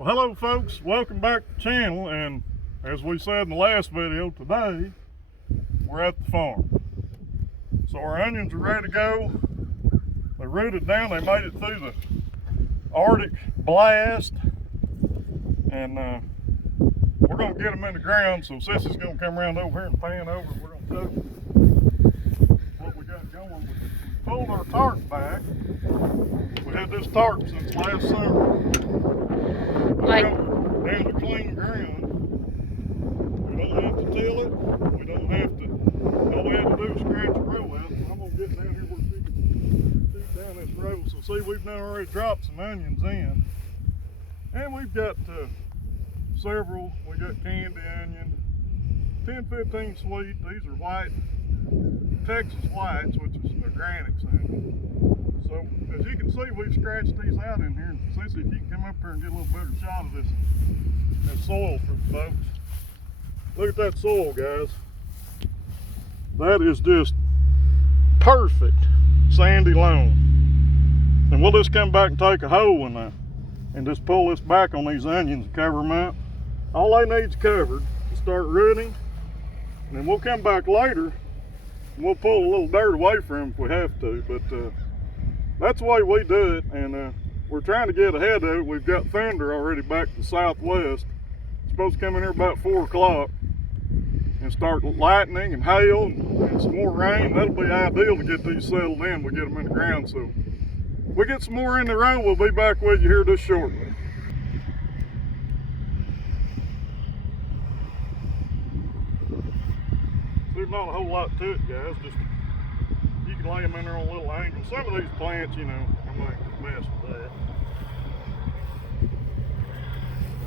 Well, hello folks, welcome back to the channel, and as we said in the last video, today we're at the farm. So our onions are ready to go. They rooted down, they made it through the Arctic blast, and we're going to get them in the ground. So Sissy's going to come around over here and pan over, and we're going to show what we got going. We pulled our tarp back. We had this tarp since last summer. Down to clean ground. We don't have to till it. We don't have to. All we have to do is scratch a row out. I'm gonna get down here where we can shoot down this row. So see, we've now already dropped some onions in, and we've got several. We got candy onion, 10-15 sweet. These are white Texas whites, which is the Granix onion. So as you can see, we've scratched these out in here. Sissy, if you can come up here and get a little better shot of this soil for the folks. Look at that soil, guys. That is just perfect sandy loam. And we'll just come back and take a hoe and just pull this back on these onions and cover them up. All they need is covered to start rooting. And then we'll come back later and we'll pull a little dirt away from them if we have to. But that's the way we do it, and we're trying to get ahead of it. We've got thunder already back to the southwest. It's supposed to come in here about 4 o'clock and start lightning and hail and some more rain. That'll be ideal to get these settled in. We get them in the ground. So if we get some more in the row, we'll be back with you here just shortly. There's not a whole lot to it, guys. Just you can lay them in there on a little angle. Some of these plants, you know, I'm not gonna mess with that.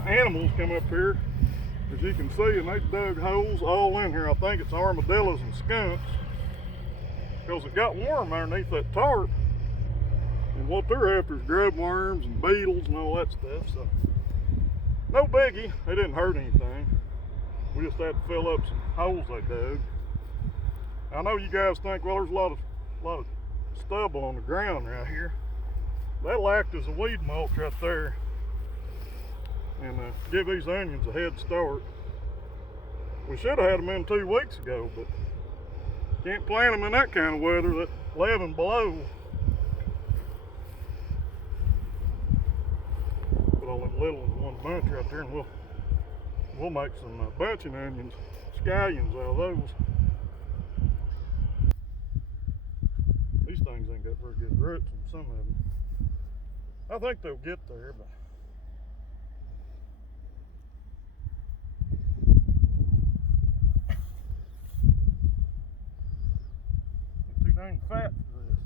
Animals come up here, as you can see, and they dug holes all in here. I think it's armadillos and skunks, because it got warm underneath that tarp, and what they're after is grub worms and beetles and all that stuff. So no biggie, they didn't hurt anything. We just had to fill up some holes they dug. I know you guys think, well, there's a lot of stubble on the ground right here. That'll act as a weed mulch right there, and give these onions a head start. We should have had them in 2 weeks ago, but can't plant them in that kind of weather, that 11 below. Put all them little ones in one bunch right there, and we'll make some bunching onions, scallions out of those. These things ain't got very good roots in some of them. I think they'll get there, but they're too dang fat for this.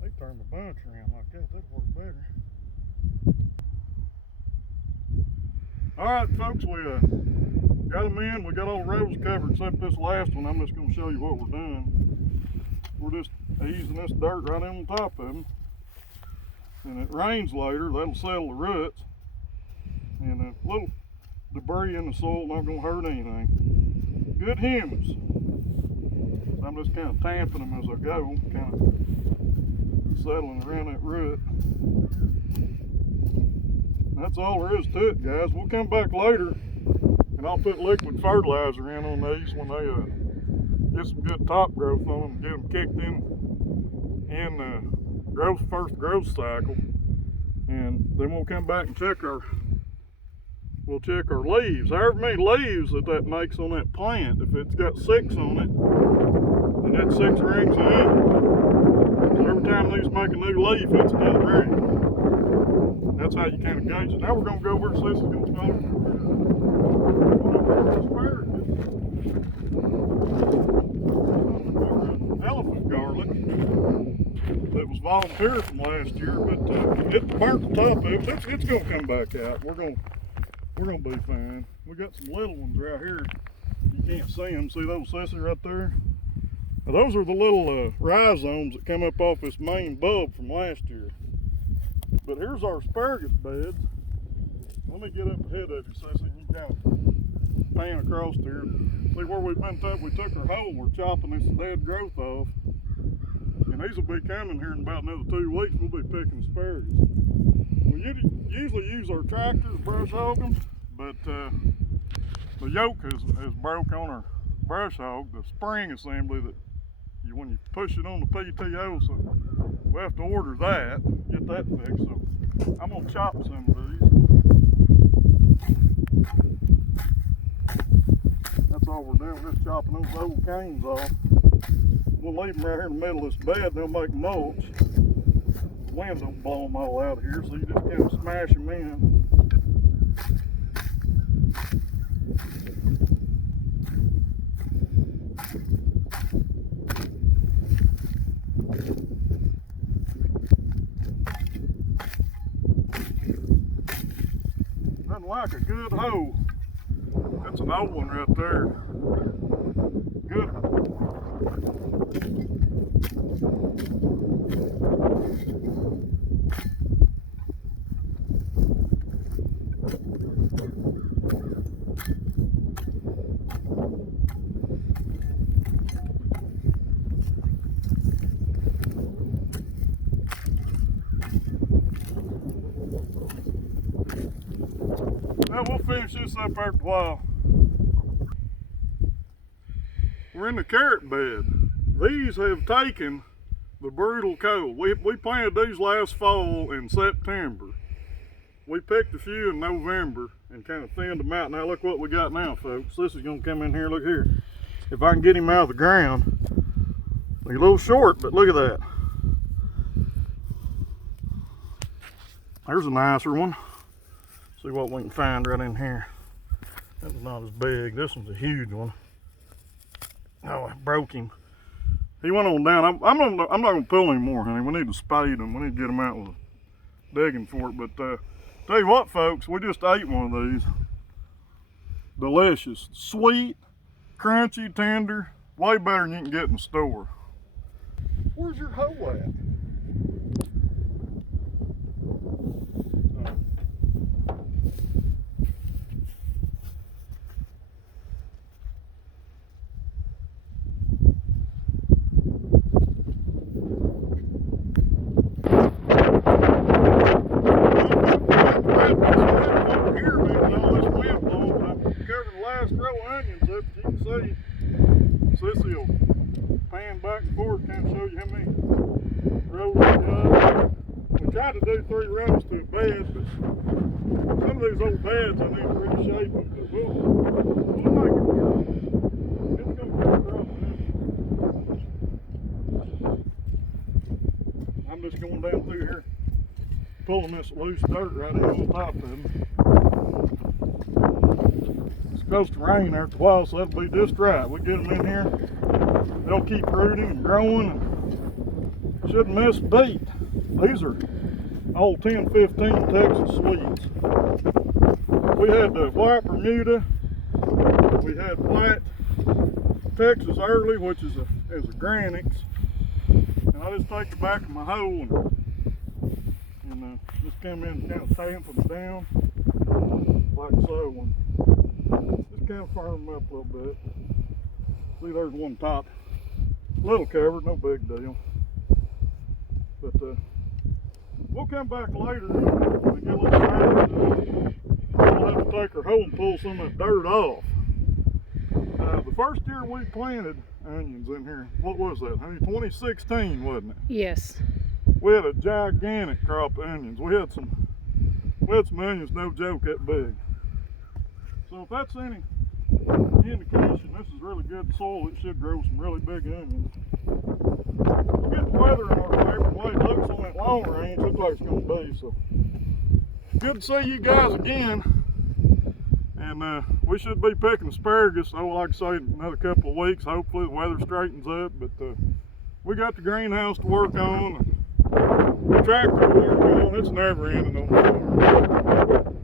They turn the bunch around like that, that'd work better. Alright folks, we got them in. We got all the rows covered except this last one. I'm just going to show you what we're doing. We're just easing this dirt right on top of them, and it rains later, that'll settle the roots, and a little debris in the soil not going to hurt anything. Good humus. So I'm just kind of tamping them as I go, kind of settling around that root. That's all there is to it, guys. We'll come back later and I'll put liquid fertilizer in on these when they get some good top growth on them, get them kicked in first growth cycle, and then we'll come back and check our leaves. However many leaves that makes on that plant. If it's got 6 on it, then that's 6 rings of onion. So every time these make a new leaf, it's another ring. That's how you kind of gauge it. Now we're going to go where Sissy's going to go. Elephant garlic that was volunteer from last year, but it burnt the top of it. It's going to come back out. We're going to be fine. We got some little ones right here. You can't see them. See those, Sissy, right there? Now, those are the little rhizomes that come up off this main bulb from last year. But here's our asparagus beds. Let me get up ahead of you, Sissy. You kind of pan across there. See where we've been we took our hoe, we're chopping this dead growth off. And these will be coming here in about another 2 weeks. We'll be picking asparagus. We usually use our tractors, brush hog them, but the yoke has broke on our brush hog, the spring assembly that when you push it on the PTO, so we have to order that, get that fixed. So I'm gonna chop some of these. That's all we're doing, just chopping those old canes off. We'll leave them right here in the middle of this bed, they'll make mulch. The wind don't blow them all out of here, so you just kind of smash them in. Nothing like a good hoe. That's an old one right there. Good. Now we'll finish this up after a while. We're in the carrot bed. These have taken the brutal cold. We planted these last fall in September. We picked a few in November and kind of thinned them out. Now look what we got now, folks. This is gonna come in here, look here. If I can get him out of the ground. He's a little short, but look at that. There's a nicer one. See what we can find right in here. That was not as big. This one's a huge one. Oh, I broke him. He went on down. I'm not gonna pull him more, honey. We need to spade him. We need to get him out with a digging fork. But tell you what, folks, we just ate one of these. Delicious, sweet, crunchy, tender. Way better than you can get in the store. Where's your hoe at? Sissy will pan back and forth, kind of show you how many rows we got. We tried to do 3 rows to a bed, but some of these old beds I need to reshape them, but we'll make it work. It's going to work right now. I'm just going down through here, pulling this loose dirt right in on top of them. It's supposed to rain after a while, so that'll be just right. We get them in here, they'll keep rooting and growing and shouldn't miss a beat. These are all 10, 15 Texas sweets. We had the white Bermuda, we had white Texas early, which is a Granix. And I just take the back of my hoe and just come in and kind of tamp them down like so. Just kind of firm them up a little bit. See, there's one top, a little covered, no big deal. But we'll come back later and get a little started. We'll have to take our hoe and pull some of that dirt off. The first year we planted onions in here, what was that, honey? 2016, wasn't it? Yes. We had a gigantic crop of onions. We had some onions, no joke, that big. So if that's any indication, this is really good soil. It should grow some really big onions. We'll get the weather in our favor. The way it looks on that long range, looks like it's going to be. So good to see you guys again. And we should be picking asparagus, oh, like I say, in another couple of weeks. Hopefully the weather straightens up. But we got the greenhouse to work on, and the tractor to work on. It's never ending on the farm.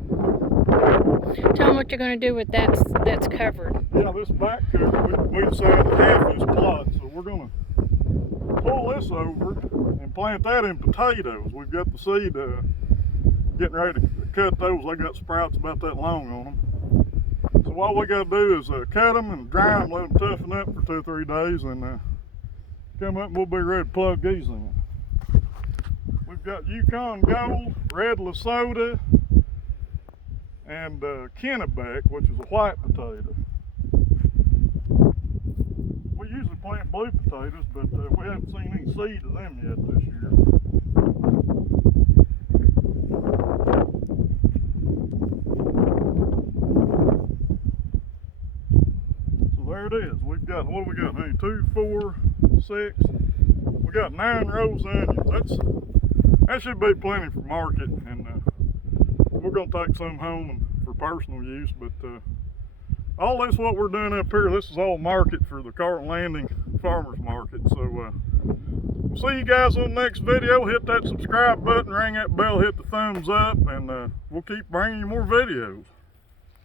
Tell them what you're going to do with that's covered. Yeah, this back cover, we decided to have this plot, so we're going to pull this over and plant that in potatoes. We've got the seed getting ready to cut those. They got sprouts about that long on them. So all we got to do is cut them and dry them, let them toughen up for 2 or 3 days, and come up and we'll be ready to plug these in. We've got Yukon Gold, Red Lesotho, and Kennebec, which is a white potato. We usually plant blue potatoes, but we haven't seen any seed of them yet this year. So there it is. We've got, what do we got, honey? 2, 4, 6. We got 9 rows of onions. That should be plenty for market, and we're gonna take some home and for personal use. But all this, what we're doing up here, this is all market for the Carlton Landing Farmers Market. So we'll see you guys on the next video. Hit that subscribe button, ring that bell, hit the thumbs up, and we'll keep bringing you more videos.